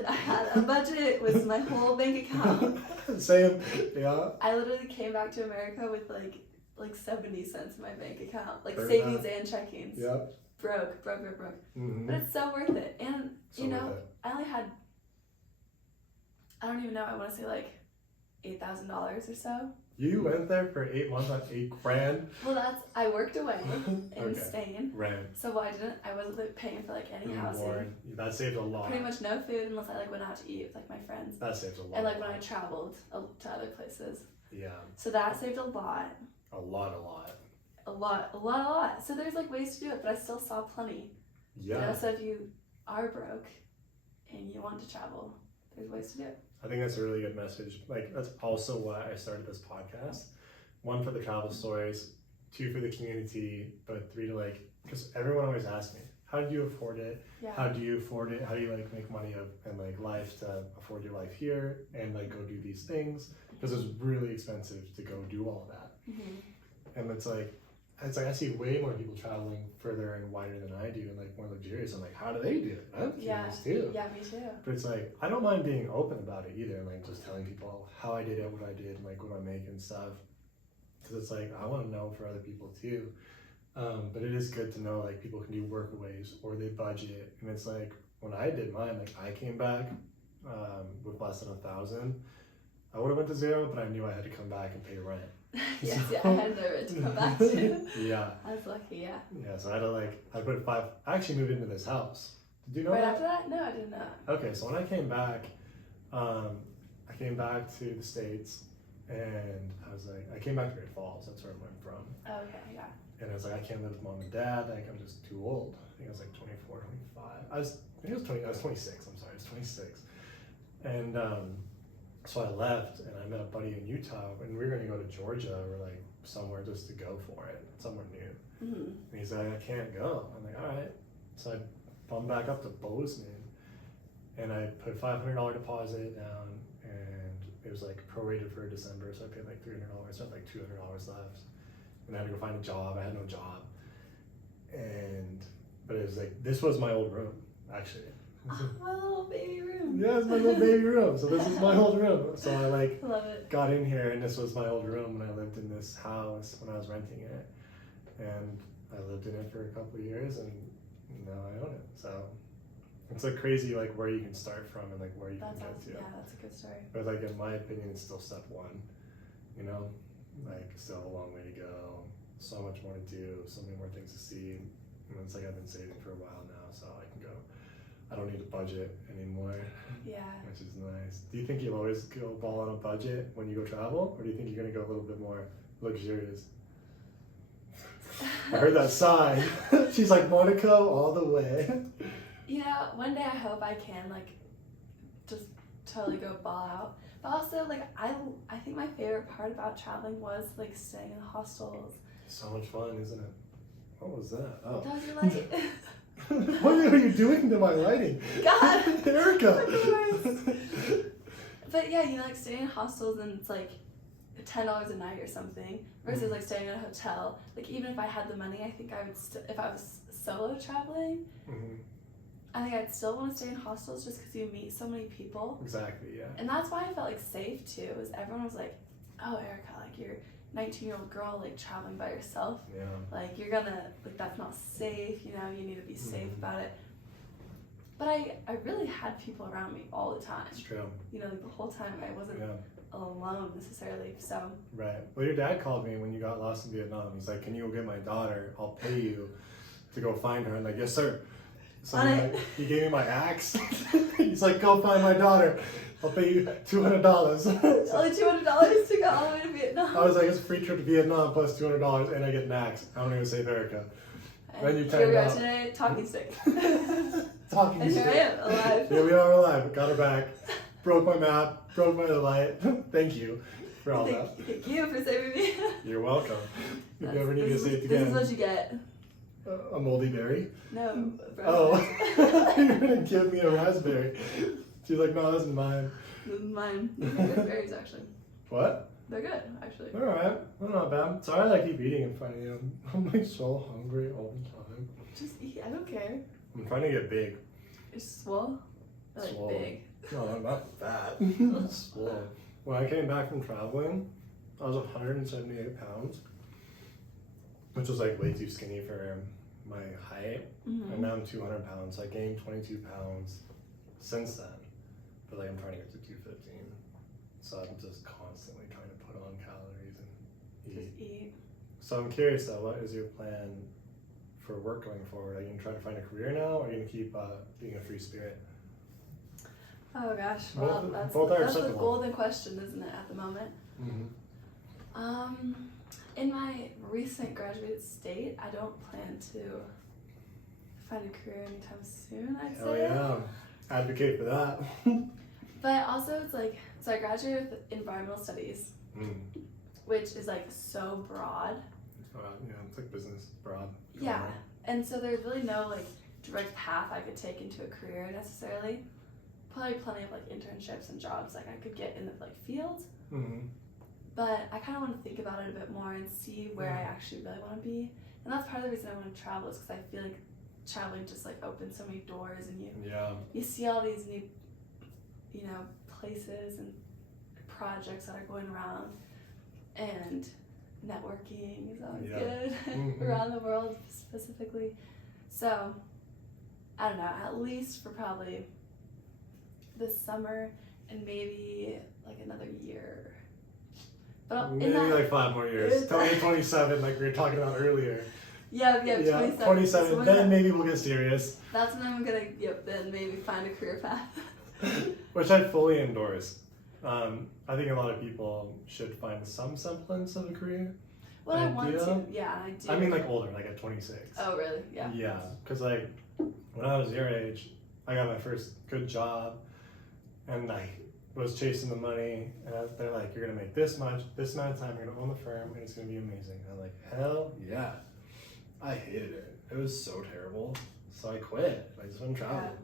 I had a budget with my whole bank account. Same, yeah. I literally came back to America with like 70 cents in my bank account, like Fair savings enough. and checkings. Yep. Broke. Mm-hmm. But it's so worth it, and So you know, worth it. I only had, I don't even know, I want to say like $8,000 or so. You went there for 8 months on $8,000. Well, I worked away in Okay. Spain. Rent. So I wasn't like, paying for like any housing. Board. That saved a lot. Pretty much no food unless I like went out to eat with like my friends. That saves a lot. And like when I traveled to other places. Yeah. So that saved a lot. A lot. A lot. So there's like ways to do it, but I still saw plenty. Yeah. You know, so if you are broke and you want to travel, there's ways to do it. I think that's a really good message. Like, that's also why I started this podcast. 1, for the travel stories, 2, for the community, but 3, to like, because everyone always asks me, how do you afford it? Yeah. How do you afford it? How do you like make money and like life to afford your life here and like go do these things? Because it's really expensive to go do all that. And it's like I see way more people traveling further and wider than I do and like more luxurious. I'm like, how do they do it? I'm curious too. Yeah, me too. But it's like, I don't mind being open about it either, and like just telling people how I did it, what I did, and like what I make and stuff. Because it's like, I want to know for other people too. But it is good to know like people can do workaways or they budget. And it's like, when I did mine, like I came back with less than $1,000. I would have went to 0, but I knew I had to come back and pay rent. Yes, yeah, I had nowhere to come back to. Yeah. I was lucky, yeah. Yeah, so I had to like, I put 5, I actually moved into this house. Did you know Right that? after that? No, I didn't know. Okay, so when I came back to the States, and I was like, I came back to Great Falls, that's where I went from. Oh, okay, yeah. And I was like, I can't live with mom and dad, like I'm just too old. I think I was like 24, 25. I was 26, I'm sorry, I was 26. And so I left and I met a buddy in Utah and we were gonna go to Georgia or like somewhere just to go for it, somewhere new. And he's like, I can't go. I'm like, all right. So I bumped back up to Bozeman and I put a $500 deposit down and it was like prorated for December. So I paid like $300, so I had like $200 left. And I had to go find a job. I had no job. But it was like, this was my old room, actually. Oh, my little baby room. Yeah, it's my little baby room. So this is my old room. So I like Love it. got in here and this was my old room when I lived in this house when I was renting it. And I lived in it for a couple of years and now I own it. So it's like crazy like where you can start from and like where you can get to. Yeah, that's a good story. But like in my opinion, it's still step 1, you know? Like still a long way to go, so much more to do, so many more things to see. And it's like I've been saving for a while now, so I can go. I don't need a budget anymore. Yeah. Which is nice. Do you think you'll always go ball on a budget when you go travel, or do you think you're gonna go a little bit more luxurious? I heard that sigh. She's like, Monaco all the way. You know, one day I hope I can like just totally go ball out. But also, like, I think my favorite part about traveling was, like, staying in hostels. So much fun, isn't it? What was that? Oh. That was your light. What are you doing to my lighting? God! Erica! But yeah, you know, like, staying in hostels and it's, like, $10 a night or something. Versus, like, staying in a hotel. Like, even if I had the money, I think I would if I was solo traveling, I think I'd still want to stay in hostels just because you meet so many people. Exactly, yeah. And that's why I felt like safe too, is everyone was like, oh, Erica, like you're a 19-year-old girl like traveling by yourself. Yeah. Like you're gonna, like that's not safe, you know, you need to be safe about it. But I really had people around me all the time. It's true. You know, like the whole time I wasn't alone necessarily, so. Right. Well, your dad called me when you got lost in Vietnam. He's like, can you go get my daughter? I'll pay you to go find her. I'm like, yes, sir. So he gave me my axe. He's like, go find my daughter. I'll pay you $200. Only $200 to go all the way to Vietnam. I was like, it's a free trip to Vietnam plus $200 and I get an axe. I don't even save Erica. And then you here we are out. today, talking stick. Talking and stick. here I am, alive. Yeah, we are alive. Got her back. Broke my map. Broke my light. Thank you for all that. Thank you for saving me. You're welcome. If you ever need to get saved again. This is what you get. A moldy berry? No. Oh. You're going to give me a raspberry. She's like, no, this is mine. This is mine. These are good berries, actually. What? They're good, actually. Alright. Well, not bad. Sorry I keep eating in front of you. I'm like so hungry all the time. Just eat. I don't care. I'm trying to get big. You're swole? Or like Swole. big? No, I'm not fat. Swole. When I came back from traveling, I was 178 pounds, which was like way too skinny for my height. And now I'm 200 pounds. So I gained 22 pounds since then. But like I'm trying to get to 215. So I'm just constantly trying to put on calories and eat. Just eat. So I'm curious though, what is your plan for work going forward? Are you going to try to find a career now, or are you going to keep being a free spirit? Oh gosh, well that's the acceptable. golden question, isn't it, at the moment? In my recent graduated state, I don't plan to find a career anytime soon, I'd say. Hell yeah, advocate for that. But also it's like, so I graduated with environmental studies, which is like so broad. Yeah, it's like business broad. Yeah, and so there's really no like direct path I could take into a career necessarily. Probably plenty of like internships and jobs like I could get in the like field. But I kind of want to think about it a bit more and see where I actually really want to be. And that's part of the reason I want to travel is because I feel like traveling just like opens so many doors and you see all these new, you know, places and projects that are going around, and networking is always good around the world specifically. So I don't know, at least for probably this summer and maybe like another year. But maybe like 5 more years. 2027, like we were talking about earlier. Yeah, 27. So then maybe we'll get serious. That's when I'm gonna, then maybe find a career path. Which I fully endorse. I think a lot of people should find some semblance of a career. Well, I want to. Yeah, I do. I mean, like older, like at 26. Oh, really? Yeah. Yeah, because like when I was your age, I got my first good job, and I was chasing the money, and they're like, "You're gonna make this much, this amount of time. You're gonna own the firm, and it's gonna be amazing." And I'm like, "Hell yeah!" I hated it. It was so terrible, so I quit. I just went traveling,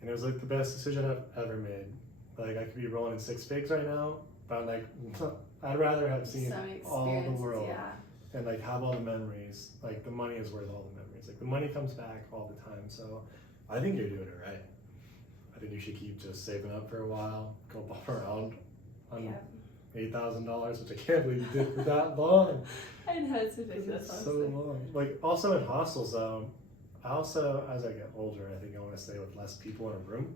and it was like the best decision I've ever made. Like I could be rolling in 6 figs right now, but I'm like, I'd rather have seen all the world and like have all the memories. Like the money is worth all the memories. Like the money comes back all the time. So I think you're doing it right. I think you should keep just saving up for a while, go bump around on $8,000, which I can't believe you did for that long. I know, it's ridiculous. It's so long. Like also in hostels though, I also, as I get older, I think I want to stay with less people in a room.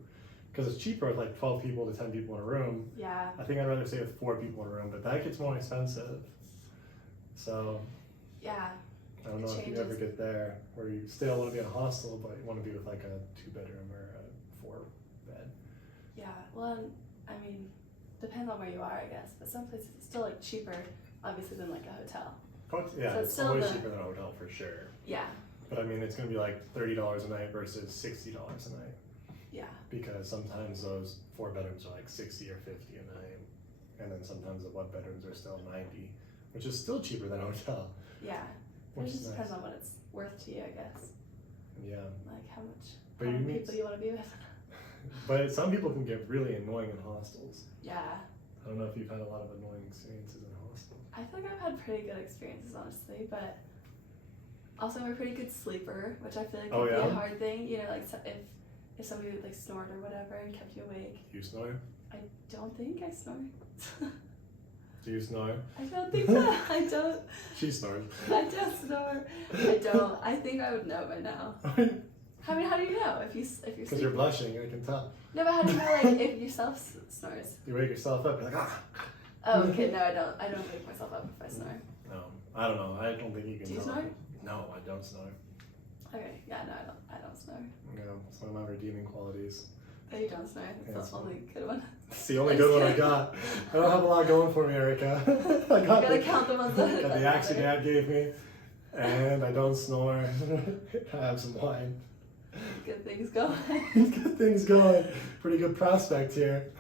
Because it's cheaper with like 12 people to 10 people in a room. Yeah. I think I'd rather stay with 4 people in a room, but that gets more expensive. So. Yeah. I don't know if you ever get there where you still want to be in a hostel, but you want to be with like a 2-bedroom or a 4-bed. Yeah. Well, I mean, depends on where you are, I guess. But some places it's still like cheaper, obviously, than like a hotel. Yeah, so it's always cheaper than a hotel for sure. Yeah. But I mean, it's going to be like $30 a night versus $60 a night. Yeah. Because sometimes those 4 bedrooms are like 60 or 50 a night, and then sometimes the 1 bedrooms are still 90, which is still cheaper than a hotel. Yeah. It just depends on what it's worth to you, I guess. Yeah. Like how many people you want to be with. But some people can get really annoying in hostels. Yeah. I don't know if you've had a lot of annoying experiences in hostels. I feel like I've had pretty good experiences, honestly, but also I'm a pretty good sleeper, which I feel like can be a hard thing. You know, like if somebody would like snort or whatever and kept you awake. Do you snore? I don't think I snore. Do you snore? I don't think so. I don't. She snores. I don't snore. I don't. I think I would know by now. I mean, how do you know if you're sleeping? Because you're blushing, I can tell. No, but how do you know like if yourself snores? You wake yourself up, you're like, ah. Oh, okay. No, I don't. I don't wake myself up if I snore. No, I don't know. I don't think you can. Do you snore? No, I don't snore. Okay. Yeah. No, I don't snore. Yeah, it's one of my redeeming qualities. Oh, you don't snore? That's the only good one. It's the only good one I got. I don't have a lot going for me, Erica. I gotta count them on the. Got the axe your dad gave me, and I don't snore. I have some wine. Good things going. Good things going. Pretty good prospect here.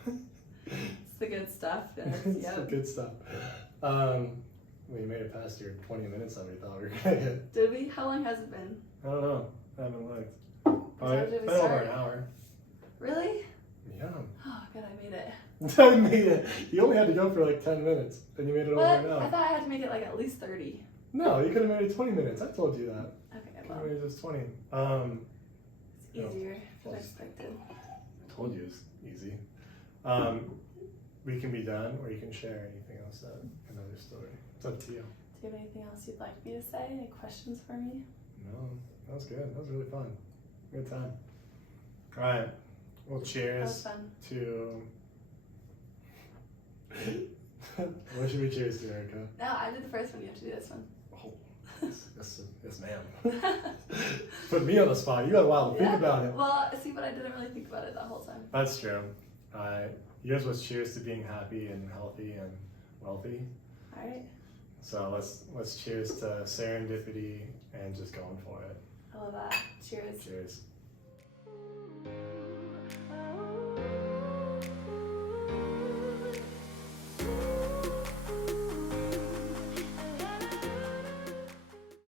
It's the good stuff. It's the good stuff. We made it past your 20 minutes that we thought we were gonna get. Did we? How long has it been? I don't know. I haven't looked. It's been over an hour. Really? Yeah. Oh, good, I made it. I made it. You only had to go for like 10 minutes, and you made it over an hour. I thought I had to make it like at least 30. No, you could have made it 20 minutes. I told you that. Okay, well. You made it just 20. It's easier than expected. I told you it's easy. We can be done, or you can share anything else, another story. It's up to you. Do you have anything else you'd like me to say? Any questions for me? No, that was good. That was really fun. Good time. All right. Well, cheers to. What should we cheers to, Erica? No, I did the first one. You have to do this one. Oh, yes, ma'am. Put me on the spot. You got a while to think about it. Well, see, but I didn't really think about it that whole time. That's true. Yours was cheers to being happy and healthy and wealthy. All right. So let's cheers to serendipity and just going for it. I love that. Cheers. Cheers.